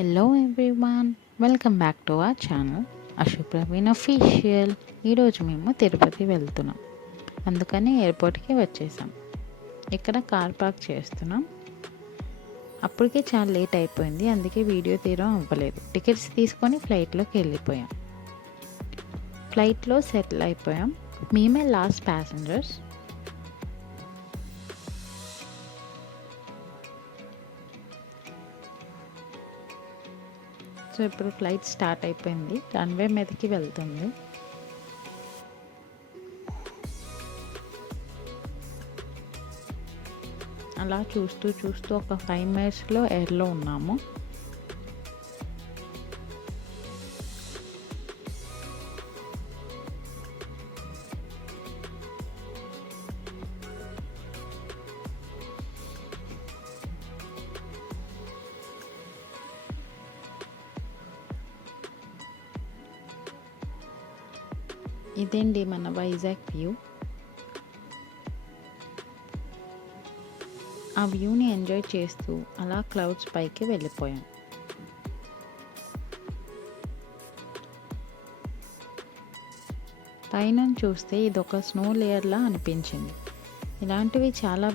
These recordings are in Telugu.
Hello everyone, welcome back to our channel Ashu Praveen official. ఈరోజు మేము తిరుపతి వెళ్తున్నాం, అందుకని ఎయిర్పోర్ట్కి వచ్చేసాం. ఇక్కడ కార్ పార్క్ చేస్తున్నాం. అప్పటికే చాలా లేట్ అయిపోయింది, అందుకే వీడియో తీయడం అవ్వలేదు. టికెట్స్ తీసుకొని ఫ్లైట్లోకి వెళ్ళిపోయాం. ఫ్లైట్లో సెటిల్ అయిపోయాం. మేమే లాస్ట్ ప్యాసింజర్స్. సో ఇప్పుడు ఫ్లైట్ స్టార్ట్ అయిపోయింది, రన్వే మీదకి వెళ్తుంది. అలా చూస్తూ ఒక 5 మినిట్స్లో ఎయిర్లో ఉన్నాము. ఇదేంటి మన వైజాగ్ వ్యూ. ఆ వ్యూని ఎంజాయ్ చేస్తూ అలా క్లౌడ్స్ పైకి వెళ్ళిపోయాం. పైన చూస్తే ఇదొక స్నో లేయర్లా అనిపించింది. ఇలాంటివి చాలా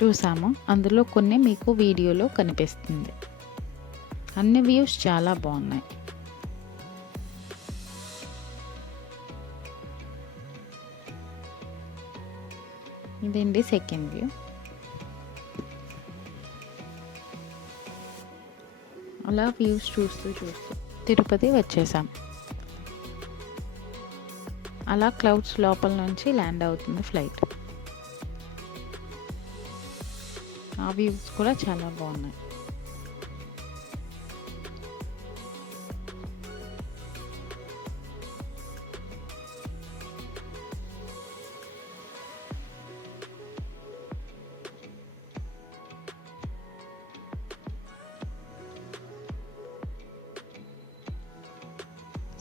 చూసాము, అందులో కొన్ని మీకు వీడియోలో కనిపిస్తుంది. అన్ని వ్యూస్ చాలా బాగున్నాయి. ఇదండి సెకండ్ వ్యూ. అలా వ్యూస్ చూస్తూ తిరుపతి వచ్చేసాం. అలా క్లౌడ్స్ లోపల నుంచి ల్యాండ్ అవుతుంది ఫ్లైట్. ఆ వ్యూస్ కూడా చాలా బాగున్నాయి.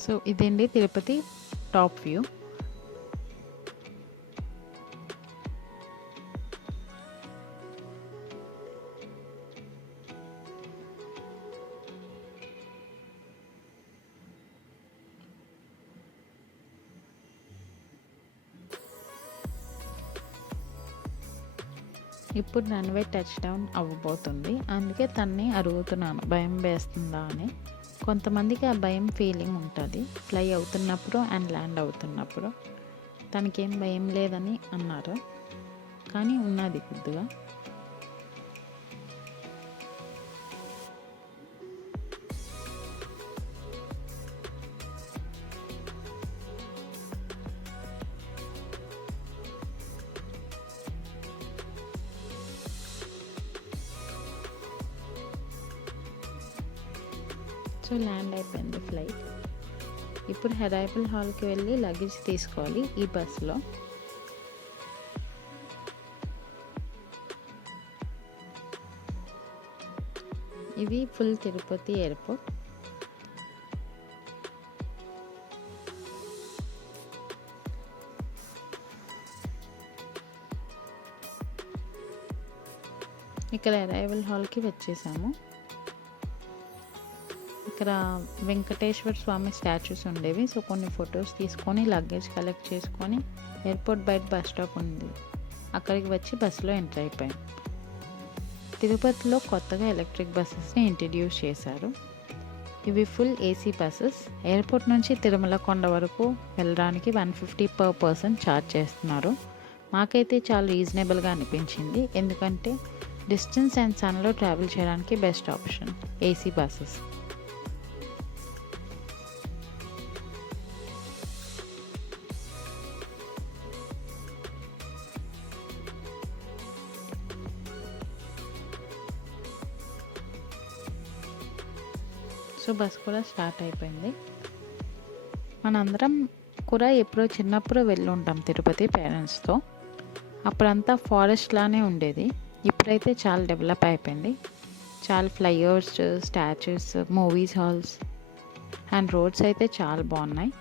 సో ఇదండి తిరుపతి టాప్ వ్యూ. ఇప్పుడు రన్వే టచ్ డౌన్ అవ్వబోతుంది, అందుకే తన్ని అడుగుతున్నాను భయం వేస్తుందా అని. కొంతమందికి ఆ భయం ఫీలింగ్ ఉంటుంది ఫ్లై అవుతున్నప్పుడు అండ్ ల్యాండ్ అవుతున్నప్పుడు. తనకేం భయం లేదని అన్నారు, కానీ ఉన్నది కొద్దిగా. సో ల్యాండ్ అయిపోయింది ఫ్లైట్. ఇప్పుడు అరైవల్ హాల్కి వెళ్ళి లగేజ్ తీసుకోవాలి ఈ బస్లో. ఇది ఫుల్ తిరుపతి ఎయిర్పోర్ట్. ఇక్కడ అరైవల్ హాల్కి వచ్చేసాము. ఇక్కడ వెంకటేశ్వర స్వామి స్టాచ్యూస్ ఉండేవి. సో కొన్ని ఫొటోస్ తీసుకొని లగేజ్ కలెక్ట్ చేసుకొని ఎయిర్పోర్ట్ బయట బస్ స్టాప్ ఉంది, అక్కడికి వచ్చి బస్సులో ఎంటర్ అయిపోయాం. తిరుపతిలో కొత్తగా ఎలక్ట్రిక్ బస్సెస్ని ఇంట్రడ్యూస్ చేశారు. ఇవి ఫుల్ ఏసీ బస్సెస్. ఎయిర్పోర్ట్ నుంచి తిరుమల కొండ వరకు వెళ్ళడానికి 150 per person ఛార్జ్ చేస్తున్నారు. మాకైతే చాలా రీజనబుల్గా అనిపించింది, ఎందుకంటే డిస్టెన్స్ అండ్ సన్లో ట్రావెల్ చేయడానికి best option AC buses. So bus కూడా స్టార్ట్ అయిపోయింది. మనందరం కూడా ఎప్పుడో చిన్నప్పుడు వెళ్ళి ఉంటాం తిరుపతి పేరెంట్స్తో. అప్పుడంతా ఫారెస్ట్ లానే ఉండేది, ఇప్పుడైతే చాలా డెవలప్ అయిపోయింది. చాలా flyovers, statues, movies halls and roads అయితే చాలా బాగున్నాయి.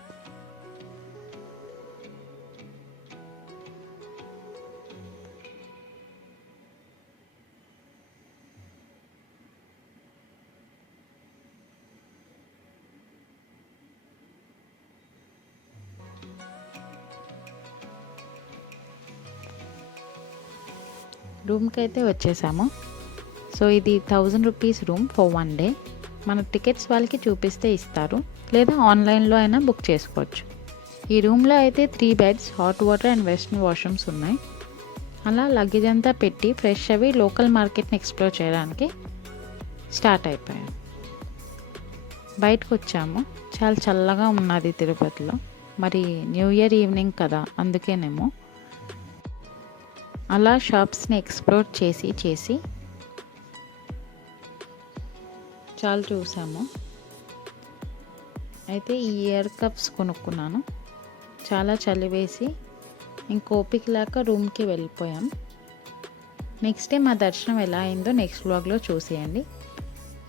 రూమ్కి అయితే వచ్చేసాము. సో ఇది 1000 రూపీస్ రూమ్ ఫర్ 1 డే. మన టికెట్స్ వాళ్ళకి చూపిస్తే ఇస్తారు, లేదా ఆన్లైన్లో అయినా బుక్ చేసుకోవచ్చు. ఈ రూమ్లో అయితే 3 beds, hot water and western washrooms ఉన్నాయి. అలా లగేజ్ అంతా పెట్టి ఫ్రెష్ అవి లోకల్ మార్కెట్ని ఎక్స్ప్లోర్ చేయడానికి స్టార్ట్ అయిపోయాం. బయటకు వచ్చాము. చాలా చల్లగా ఉన్నది తిరుపతిలో. మరి న్యూ ఇయర్ ఈవినింగ్ కదా, అందుకేనేమో. అలా షాప్స్ని ఎక్స్ప్లోర్ చేసి చాలా చూసాము. అయితే ఈ ఇయర్ కప్స్ కొనుక్కున్నాను. చాలా చలి వేసి ఇంకోపిక లేక రూమ్కి వెళ్ళిపోయాం. నెక్స్ట్ డే మా దర్శనం ఎలా అయిందో నెక్స్ట్ వ్లాగ్లో చూసేయండి.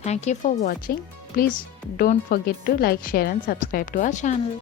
Thank you for watching. Please don't forget to like, share and subscribe to our channel.